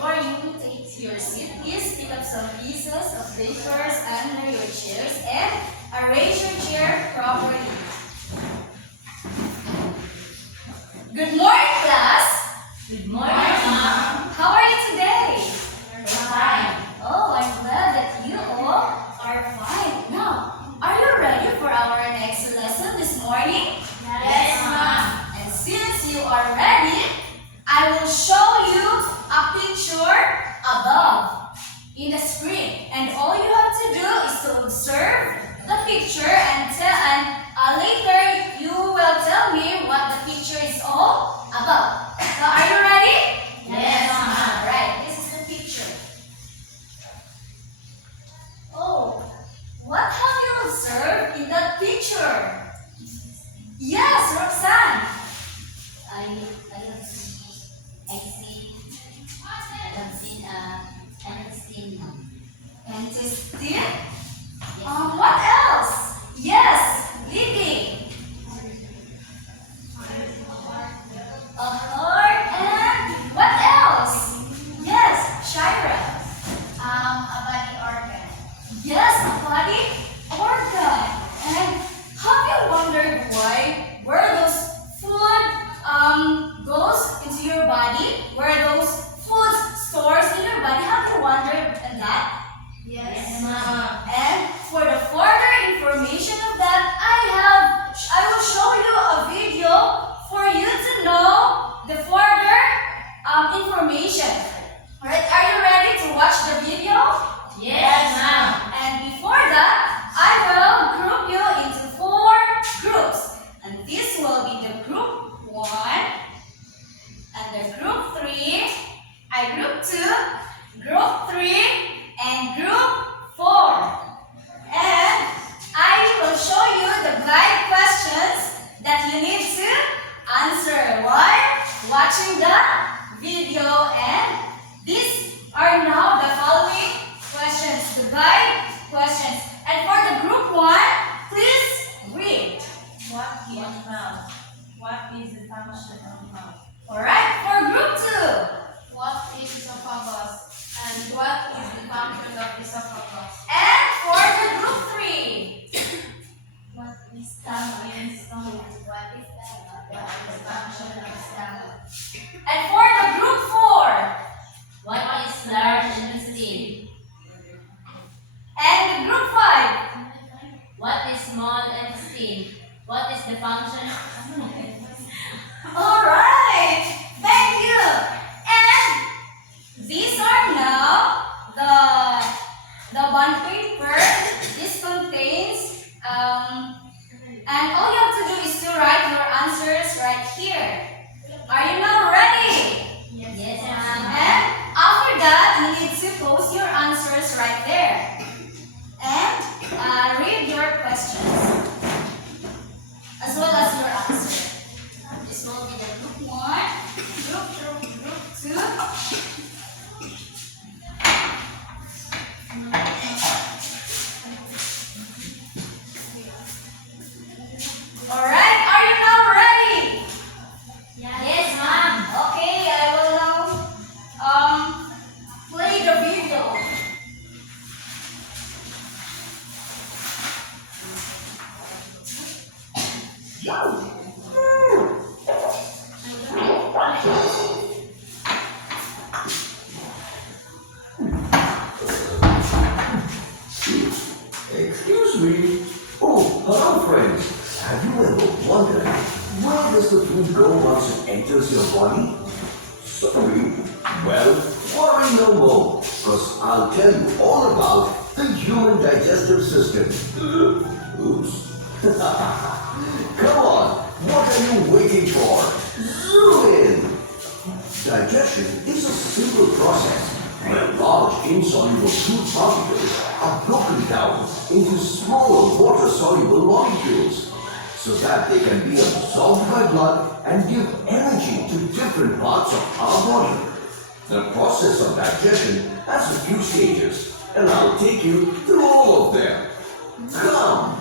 before you take your seat, please pick up some pieces of papers under your chairs and arrange your chair properly. Good morning, class. Good morning, Mom. How are you today? We're fine. Oh, I'm glad that you all are fine. Now, are you ready for our next lesson this morning? Yes, Mom. And since you are ready, I will show you a picture above in the screen. And all you have to do is to observe the picture and later you will tell me what the picture is all about. So are you ready? Yes, Mom. Alright, this is the picture. Oh, what have you observed in that picture? Yes, Roxanne. I have seen intestine. Intestine? What else? Yes, living. A heart and what else? Yes, Shira. A body organ. Yes, a body organ. And have you wondered where those food goes into your body? Where those food stores in your body? Have you wondered that? Yes, Mom. And for the further information of that, I will show you a video for you to know the further information. Alright, are you ready to watch the video? Yes, Mom. And before that, I will group you into 4 groups. And this will be the group 1, and the group 3, group 2, group 3, and group 4. And I will show you the guide questions that you need to answer while watching the video. And these are now the following questions, the guide questions. And for the group 1, please read. What is mouth? What is the function of mouth? Alright, for group 2. What is esophagus? And what is the function of esophagus? And for the group 3. What is stomach? What is stomach? What is the function of stomach? And for the group 4. What is large intestine? And the group 5. What is small intestine? What is the function? Alright, thank you. And these are now the bond paper. This contains and all you have to do is to write your answers right here. Are you now ready? Yes, Mom. And after that, you need to post your answers right there. And read your questions as well as your answer. This will be the group 1, group 2. Alright, are you now ready? Yes, Mom. Okay, I will now play the video. Excuse me. Oh, hello, friends. Have you ever wondered where does the food go once it enters your body? Sorry. Well, worry no more, because I'll tell you all about the human digestive system. Oops. Come on, what are you waiting for? Zoom in. Digestion is a simple process where large insoluble food particles are broken down into smaller water-soluble molecules so that they can be absorbed by blood and give energy to different parts of our body. The process of digestion has a few stages, and I'll take you through all of them. Come!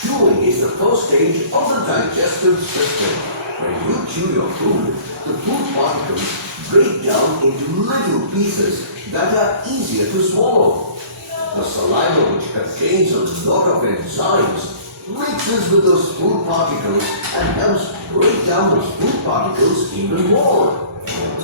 Chewing is the first stage of the digestive system. When you chew your food, the food particles break down into little pieces that are easier to swallow. The saliva, which contains a lot of enzymes, mixes with those food particles and helps break down those food particles even more.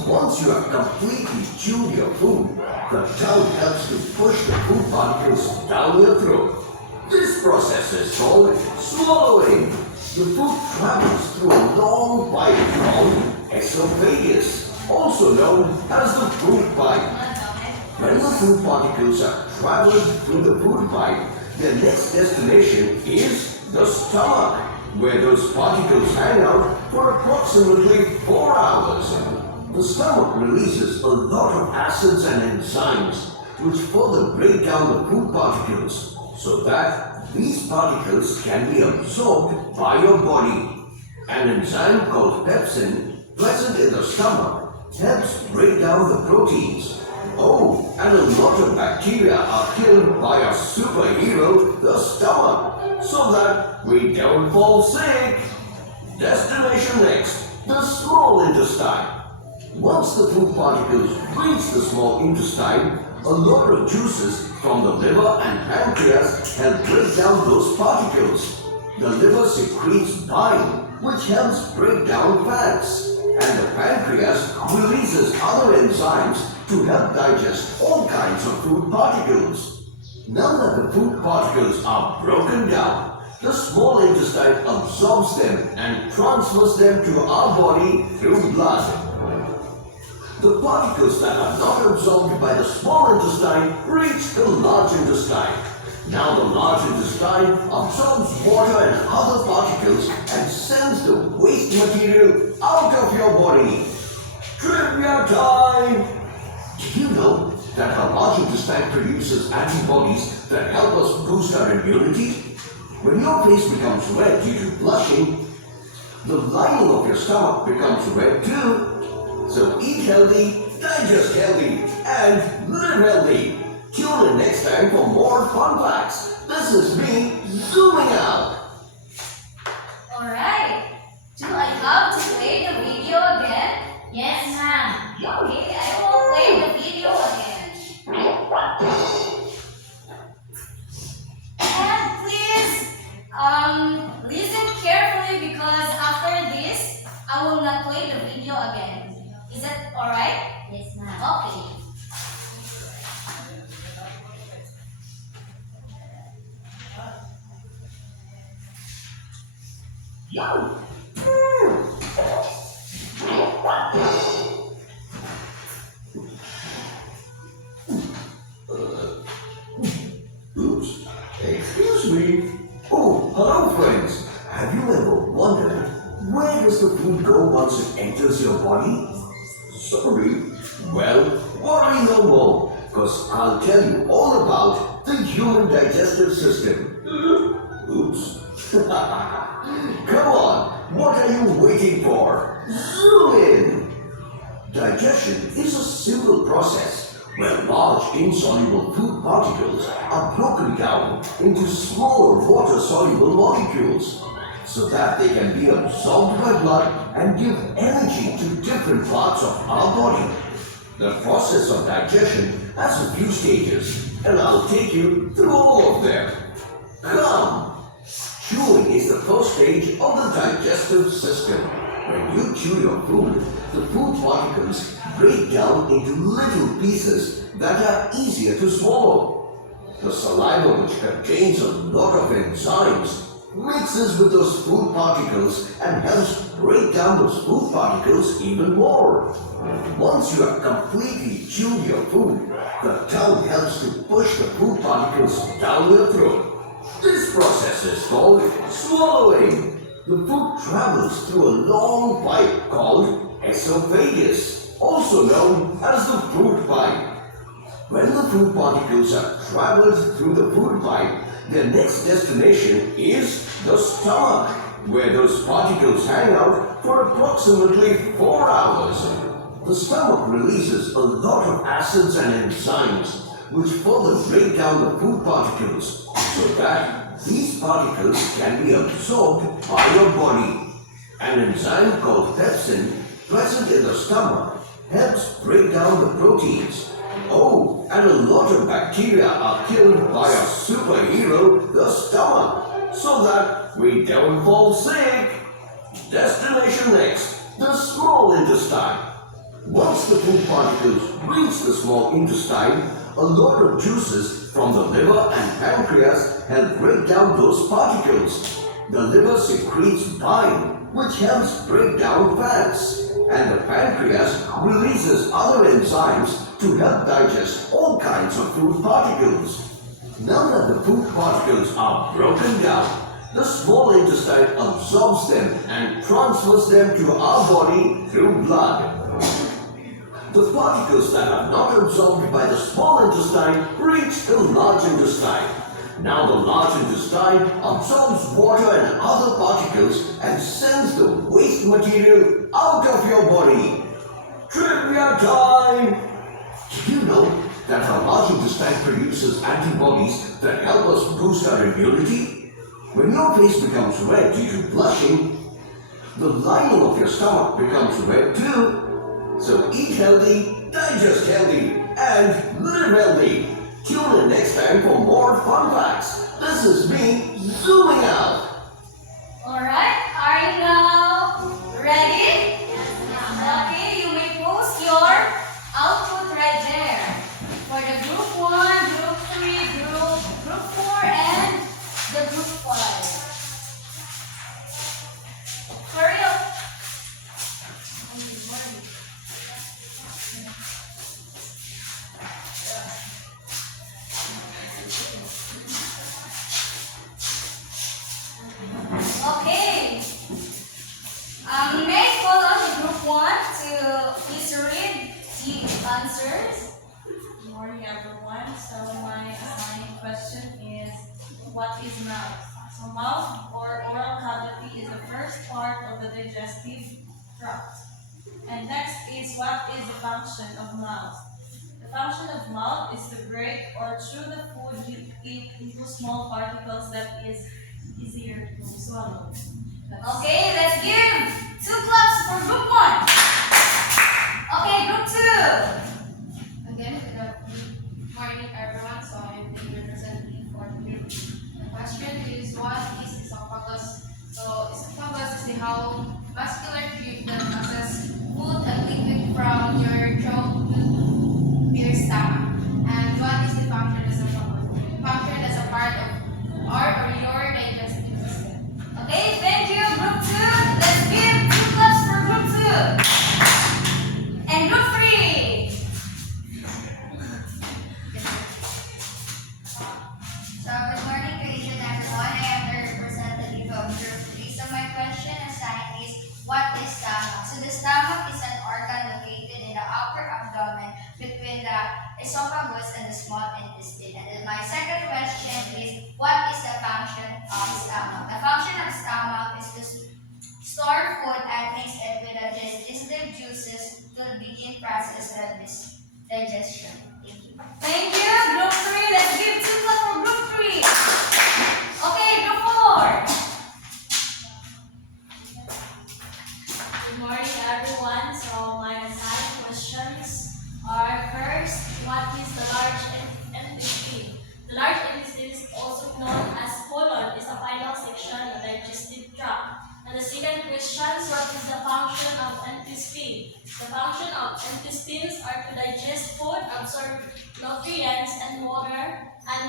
Once you have completely chewed your food, the tongue helps to push the food particles down your throat. This process is called swallowing. The food travels through a long pipe called esophagus, also known as the food pipe. When the food particles are traveled through the food pipe, their next destination is the stomach, where those particles hang out for approximately 4 hours. The stomach releases a lot of acids and enzymes which further break down the food particles so that these particles can be absorbed by your body. An enzyme called pepsin, present in the stomach, helps break down the proteins. Oh, and a lot of bacteria are killed by our superhero, the stomach, so that we don't fall sick. Destination next, the small intestine. Once the food particles reach the small intestine, a lot of juices from the liver and pancreas help break down those particles. The liver secretes bile, which helps break down fats, and the pancreas releases other enzymes to help digest all kinds of food particles. Now that the food particles are broken down, the small intestine absorbs them and transfers them to our body through blood. The particles that are not absorbed by the small intestine reach the large intestine. Now the large intestine absorbs water and other particles and sends the waste material out of your body. Trivia time! Did you know that our large intestine produces antibodies that help us boost our immunity? When your face becomes red due to blushing, the lining of your stomach becomes red too. So eat healthy, digest healthy, and live healthy. Tune in next time for more fun facts. This is me zooming out. Alright. Do I have to play the video again? Yes, ma'am. Okay, I will play the video again. And please, listen carefully because after this, I will not play the video again. Is that alright? Yes, ma'am. Okay. Oops, excuse me. Oh, hello friends. Have you ever wondered where does the food go once it enters your body? Sorry. Well, worry no more, because I'll tell you all about the human digestive system. Oops. Come on, what are you waiting for? Zoom in! Digestion is a simple process where large insoluble food particles are broken down into smaller water-soluble molecules so that they can be absorbed by blood and give energy to different parts of our body. The process of digestion has a few stages, and I'll take you through all of them. Come! Chewing is the first stage of the digestive system. When you chew your food, the food particles break down into little pieces that are easier to swallow. The saliva, which contains a lot of enzymes, mixes with those food particles and helps break down those food particles even more. Once you have completely chewed your food, the tongue helps to push the food particles down your throat. This process is called swallowing. The food travels through a long pipe called esophagus, also known as the food pipe. When the food particles are traveled through the food pipe, their next destination is the stomach, where those particles hang out for approximately 4 hours. The stomach releases a lot of acids and enzymes, which further break down the food particles so that these particles can be absorbed by your body. An enzyme called pepsin, present in the stomach, helps break down the proteins. Oh, and a lot of bacteria are killed by a superhero, the stomach, so that we don't fall sick. Destination next, the small intestine. Once the food particles reach the small intestine, a lot of juices from the liver and pancreas help break down those particles. The liver secretes bile, which helps break down fats, and the pancreas releases other enzymes to help digest all kinds of food particles. Now that the food particles are broken down, the small intestine absorbs them and transfers them to our body through blood. The particles that are not absorbed by the small intestine reach the large intestine. Now the large intestine absorbs water and other particles and sends the waste material out of your body. Trivia time! Did you know that our large intestine produces antibodies that help us boost our immunity? When your face becomes red due to blushing, the lining of your stomach becomes red too. So eat healthy, digest healthy, and live healthy. Tune in next time for more fun facts. This is me zooming out. Alright, are you now ready? Okay, you may post your output right there. For the group 1, group 3, group 4, and the group 5. Hurry up. Okay. May I call on the group 1 to please read the answers. Good morning, everyone. So my assigned question is, what is mouth? So mouth or oral cavity is the first part of the digestive tract. And next is, what is the function of mouth? The function of mouth is to break or chew the food you eat into small particles that is easier to swallow. Okay, let's give 2 claps for group 1. Okay, group 2. Again, good morning, everyone. So I'm representing for the group. The question is, what is esophagus? So esophagus is the hollow muscular tube that passes food and liquid from your throat to your stomach. And what is the function of esophagus? Function as a part of our or your digestive system. Okay, thank you, group 2. Let's give 2 claps for group 2. And group 3. So, good morning to each and everyone. I am the representative of Group 3. So, my question assigned is, what is stomach? So, the stomach is an organ located in the upper abdomen between the esophagus and the small intestine. And then my second question is, what is the function of stomach? The function of stomach is to store food and mix it with the digestive juices to begin process of this digestion. Thank you. Thank you, group 3. Let's give 2 claps for group 3. Okay, group 4. Good morning, everyone. So my assigned questions are, first, what is the large intestine? The large intestine is also known as colon, is a final section of the digestive tract. And the second question is, what is the function of intestine? The function of intestines are to digest food, absorb nutrients and water, and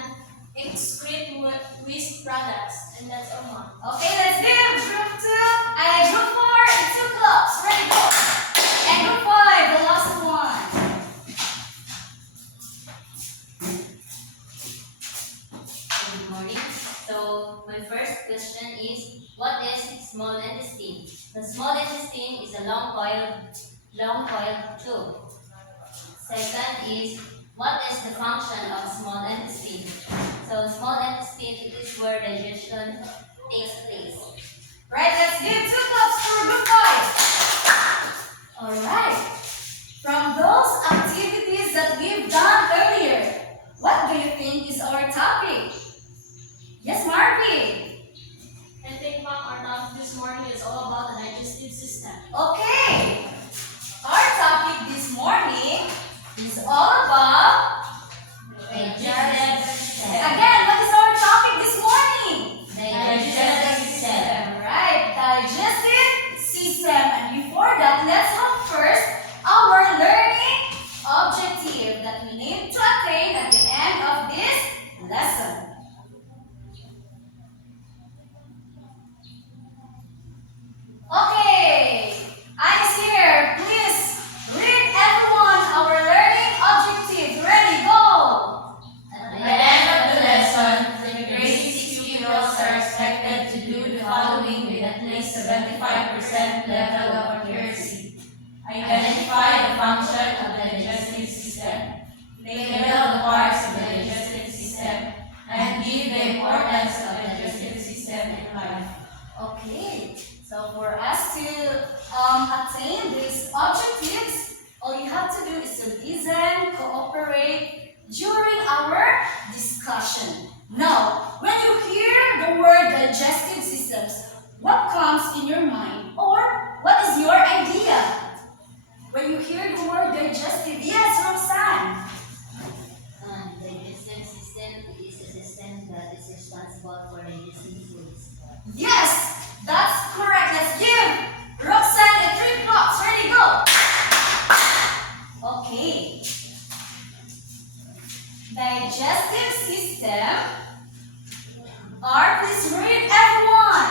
excrete waste products. And that's all, Mom. Okay, let's give group 2 and group 4 2 claps. Ready, go. And group 5, the last one. Good morning. So my first question is, what is small intestine? The small intestine is a long-coiled tube. Second is, what is the function of small intestine? So small intestine, it is where digestion takes place. Right, let's give 2 claps for group 5. Alright. From those activities that we've done earlier, what do you think is our topic? Yes, Marvin. I think, Mom, our topic this morning is all about the digestive system. Okay. Our topic this to listen, cooperate during our discussion. Now, when you hear the word digestive systems, what comes in your mind or what is your idea? When you hear the word digestive, yes, Roxanne. Digestive system is a system that is responsible for digesting foods. Yes, that's correct. Let's give Roxanne a 3 claps. Ready, go. Okay. Digestive system. Please read everyone.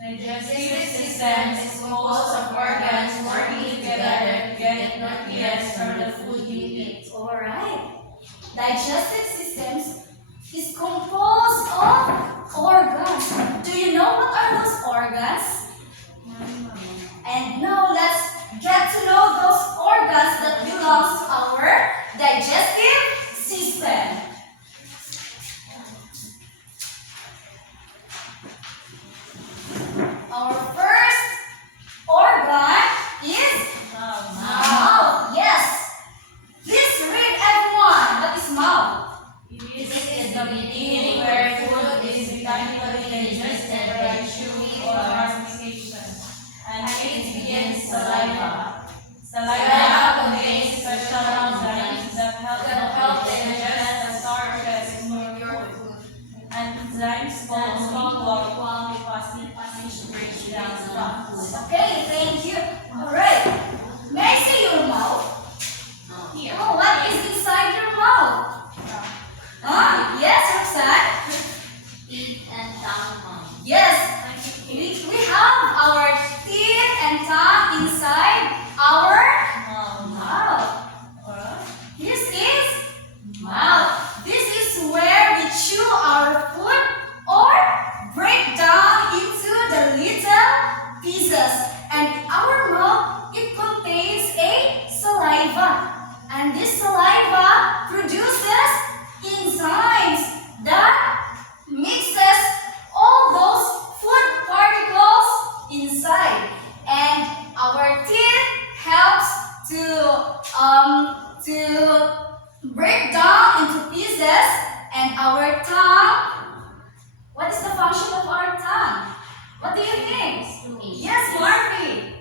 Digestive system is composed of organs working together to get nutrients from the food you eat. Alright. Digestive systems is composed of organs. Do you know what are those organs? And now let's get to know those organs that belongs to our digestive system. Our first organ is mouth. Yes. Please read everyone. What is mouth? It is the beginning where food is mechanically digested by chewing or mastication, and it begins saliva. Saliva contains special enzymes that help digest the starches in your food. Enzymes called what breaks down fat. Okay, thank you. Alright. May I see your mouth? Here. Oh, what is inside your mouth? Yes, Roxanne? Teeth and tongue. Yes. We have our teeth and tongue inside our mouth. This is mouth. This is where we chew our food or break down into the little pieces. And our mouth, it contains a saliva. And this saliva produces enzymes that mixes all those food particles inside. And our teeth helps to break down into pieces. And our tongue, what is the function of our tongue? What do you think? Yes, Marvy.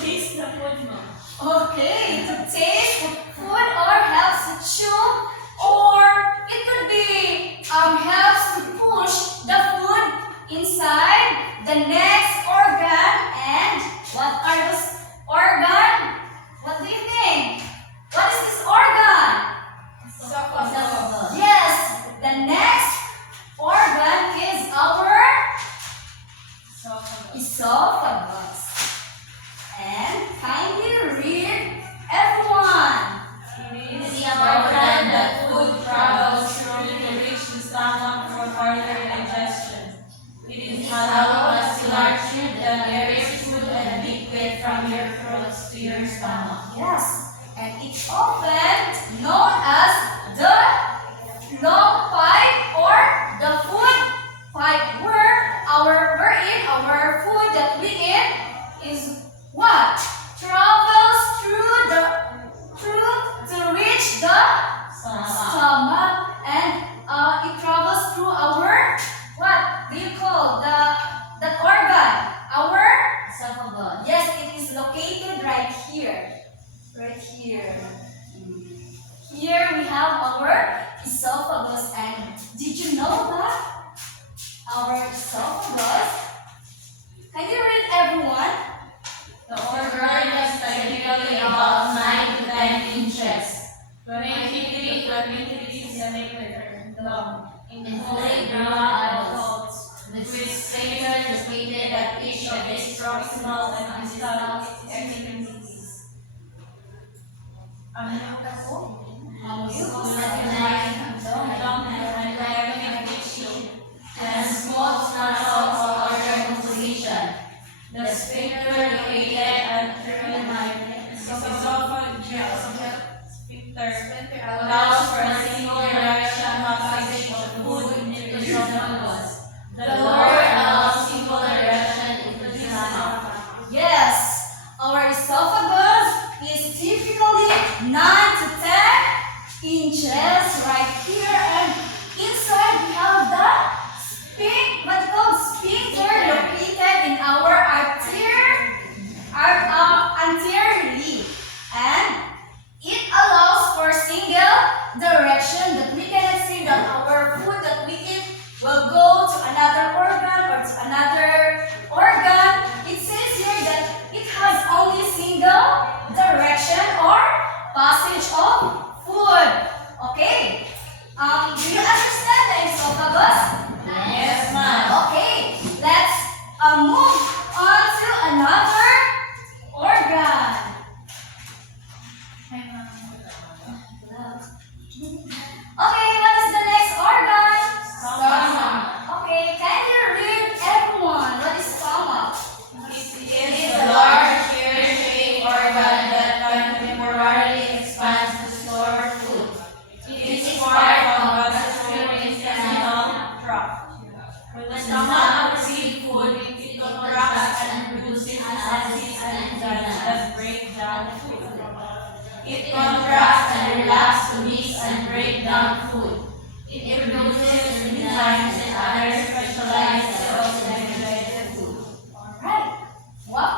Taste the food, mom. Okay, to taste food or helps to chew, or it could be helps to push the food inside the next organ. And what are those organ? What do you think? What is this organ? Yes, the next organ is our esophagus. And kindly read everyone. It is the organ that food travels through to reach the stomach for further digestion. It is hollow as a large tube that carries food and liquid from your throat to your stomach. Yes, and it's often known as the long pipe or the food pipe, wherein our food that we eat is what? Travels through to reach the stomach, and it travels through our, what do you call that organ? Our Esophagus. yes, it is located right here. Right here. Here we have our esophagus, and did you know that our esophagus? Can you read everyone? The organ is technically about 9 to 10 inches, 23 to 23 centimeters long, including adults, with sphincters located at each of its proximal and distal extremities. And small nasal organ composition. The sphincter located at the esophageal sphincter allows for a single direction passage of food into the esophagus. The lower allows single direction into the stomach. Yes, our here, and inside we have the sphincter located in our anteriorly, and it allows for single direction, that we cannot say that our food that we eat will go to another organ or to another organ. It says here that it has only single direction or passage of food. Okay. Do you understand the esophagus? Yes, ma'am. Okay. Let's move on to another organ. Okay, what is the next organ? Stomach. Okay, can you read everyone? What is stomach? It is a large, pear-shaped organ that temporarily expands to store food. It is part of the gastrointestinal tract. When the stomach receives food, it contracts and produces acids and enzymes that break down food. It contracts and relaxes to mix and break down food. It produces enzymes and other specialized cells that digest food. Alright. What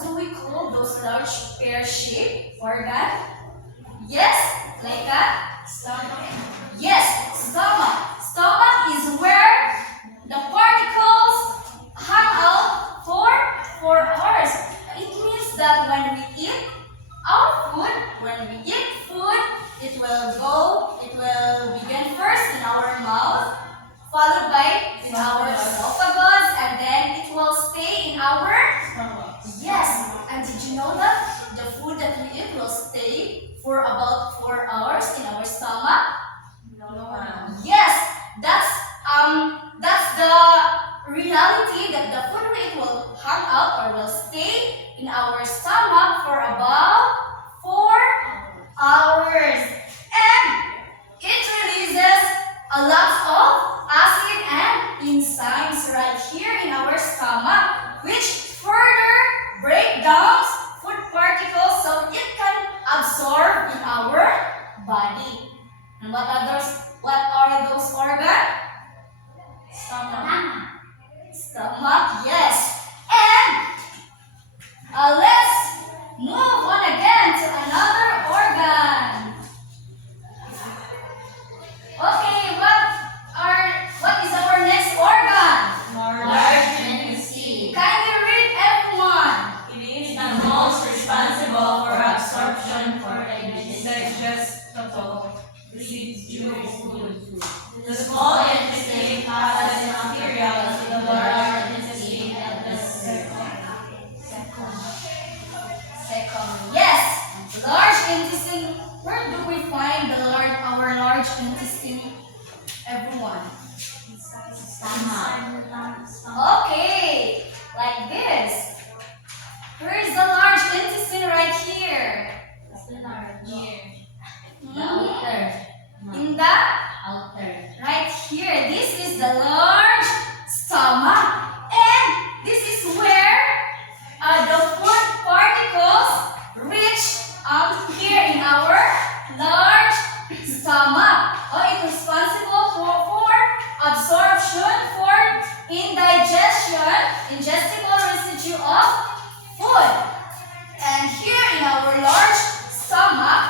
do we call those large pear-shaped organ? Yes, like that? Stomach. Yes, stomach. Stomach is where the particles hang out for 4 hours. It means that when we eat food, it will begin first in our mouth, followed by in our esophagus, and then it will stay in our. Yes, and did you know that the food that we eat will stay for about 4 hours in our stomach? Yes, that's the reality, that the food we eat will hang out or will stay in our stomach for about 4 hours, and it releases a lot of acid and enzymes right here in our stomach, which further break down food particles so it can absorb in our body. And what are those organs? Stomach, yes. And let's move on again to another organ. Okay, what is our next organ? Large intestine. Can you read everyone? It is the most responsible for absorption for digestible residual food. The small intestine passes material to the large intestine at the Second, yes, large intestine. Where do we find our large intestine? Everyone. Okay, like this. Where is the large intestine? Right here. In the right here. This is the large stomach, and this is where the food particles reach here in our large stomach. It is responsible for absorption, for ingestible residue of food. And here in our large stomach,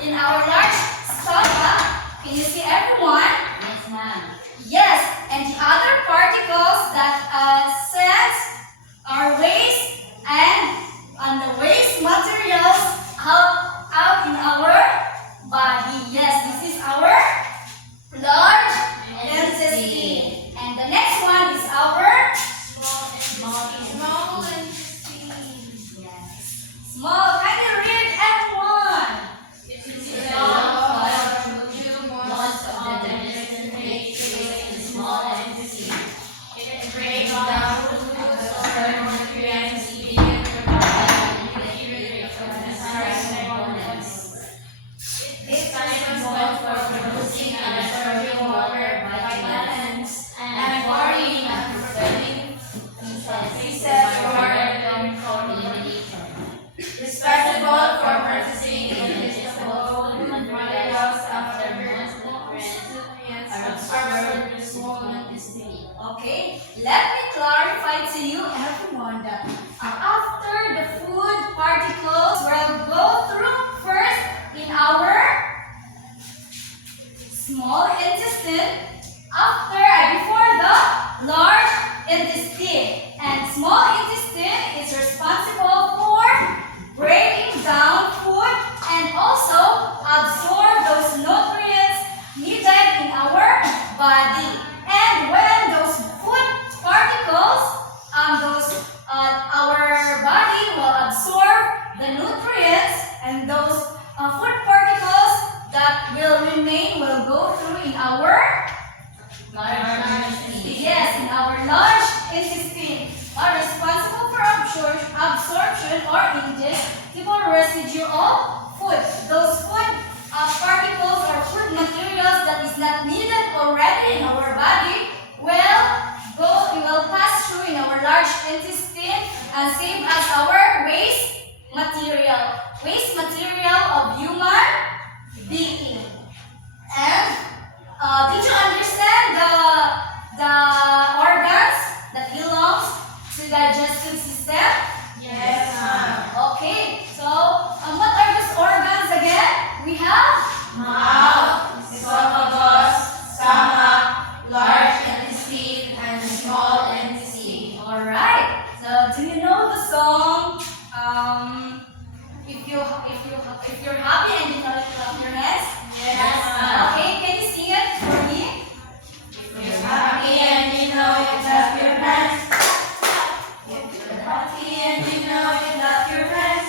in our large stomach, can you see everyone? Yes, ma'am. Yes, and the other particles that sends our waste and the waste materials out in our body. Yes, this is our large intestine. And the next one is our Small intestine. small. Can you read everyone? It It is is a a long long tube tube most of the digestion takes place in the small intestine. It breaks down food to absorb nutrients, leading to bacteria and necessary components. It is responsible for producing and absorbing water, vitamins, and chlorine and preventing synthesis or chemical elimination. Responsible for processing and intestine before the large intestine. And small intestine is responsible for breaking down food and also absorb those nutrients needed in our body. And when those food particles, our body will absorb the nutrients, and those food particles that will remain will go through in our in our large intestine, are responsible for absorption or ingestible residual food. Those food particles or food materials that is not needed already in our body will pass through in our large intestine and save as our waste material of human being. And did you understand the organs that belongs to digestive system? Yes, ma'am. Okay, so what are those organs again? We have Mouth, esophagus, stomach, large intestine, and small intestine. Alright. So do you know the song? If you're happy and you know it, clap your hands. Yes, ma'am. Okay, can you sing it for me? If you're happy and you know it, clap your hands. If you're happy and you know it, clap your hands.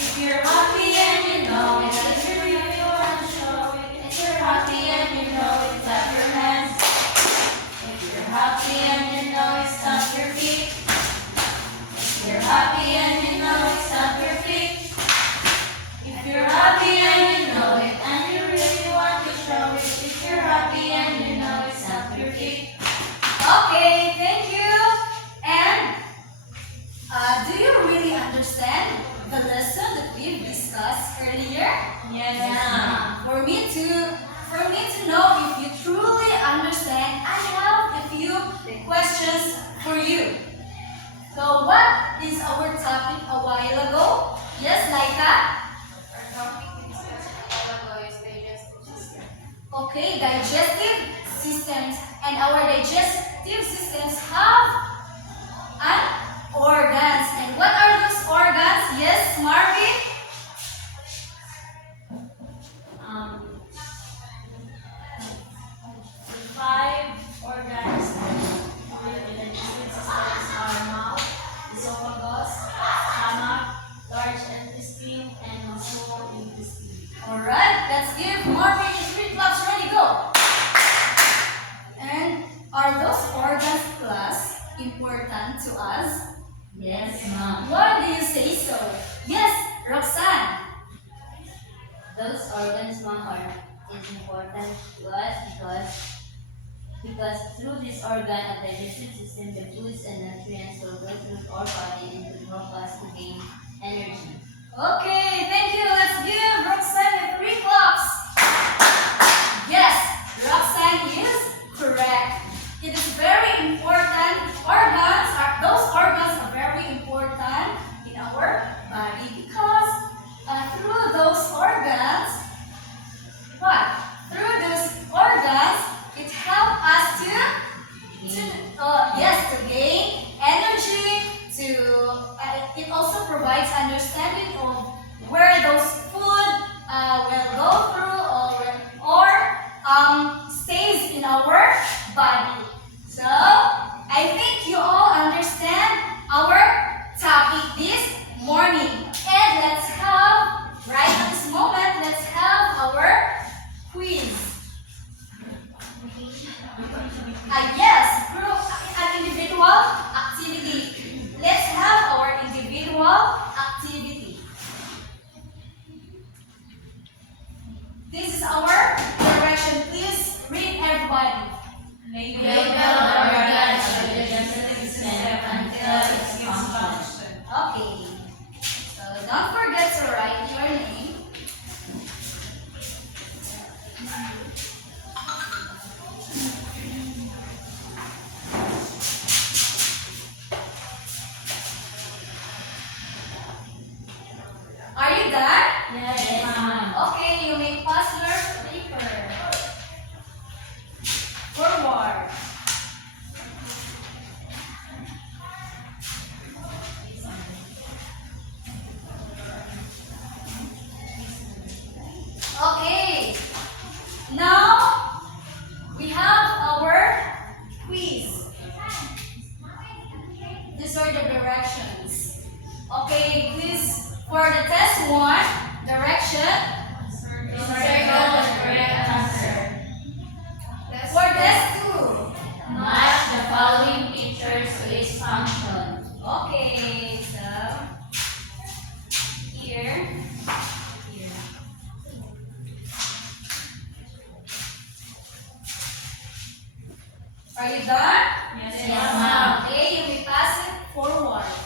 If you're happy and you know it, if you really want to show it. If you're happy and you know it, clap your hands. If you're happy and you know it, stamp your feet. If you're happy and you know it, stamp your feet. If you're happy and you know it, and you really want to show it. If you're happy and you know it, stamp your feet. Okay, thank you. And do you really understand the lesson that we've discussed earlier? Yes, ma'am. For me to know if you truly understand, I have a few questions for you. So what is our topic a while ago? Yes, Laika? Our topic we discussed a while ago is digestive system. Okay, digestive systems. And our digestive systems have an organs. And what are those organs? Yes, Marvin? The 5 organs with the digestive systems are mouth, esophagus, stomach, large intestine, and small intestine. Alright, let's give Marvin his 3 claps. Ready, go! And are those organs class important to us? Yes, ma'am. Why do you say so? Yes, Roxanne. Those organs, ma'am, is important to us because through this organ of digestive system, the foods and nutrients will go through our body and will help us to gain energy. Okay, thank you. Let's give Roxanne 3 claps. Yes, Roxanne is correct. It is very important. Those organs are very important in our body because through those organs, it helps us to gain energy. It also provides understanding of where those food will go through or stays in our body. So I think you all understand our topic this morning. And let's have, right at this moment, let's have our quiz. Yes, group, an individual activity. Let's have our individual activity. This is our direction. Please read everybody. Label the organs of the digestive system until its function. Okay. So don't forget to write your name. Are you done? Yes, ma'am. Okay, you may pass your paper. directions. Okay, please, for the test 1, direction. Circle the correct answer. For test 2. Match the following pictures to its function. Okay, so here. Are you done? Yes, Yes, ma'am. Okay, you may pass it forward.